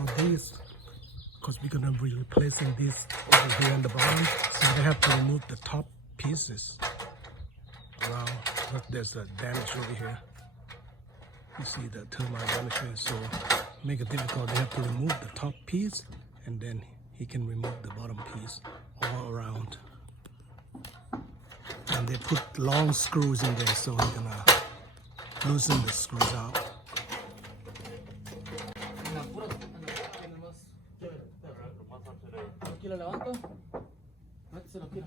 So these, because we're gonna be replacing this over here in the bottom, so they have to remove the top pieces. Wow, look, there's a damage over here. You see the termite damage here, so make it difficult. They have to remove the top piece, and then he can remove the bottom piece all around. And they put long screws in there, so he's gonna loosen the screws out. Aquí lo levanto. Méteselo aquí.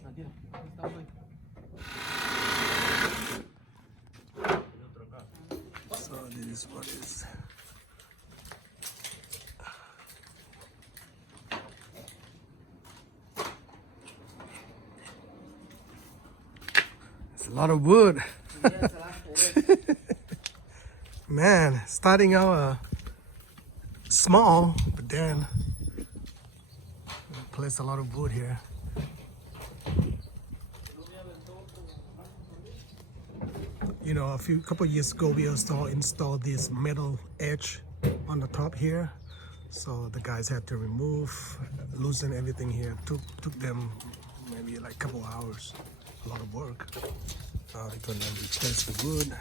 Tranquilo. Estamos ahí. So this is what it is. It's a lot of wood. Man, starting out small, but then place a lot of wood here. You know, couple years ago, we also installed this metal edge on the top here. So the guys had to loosen everything here. Took them maybe like a couple hours. A lot of work. Now they're gonna replace the wood.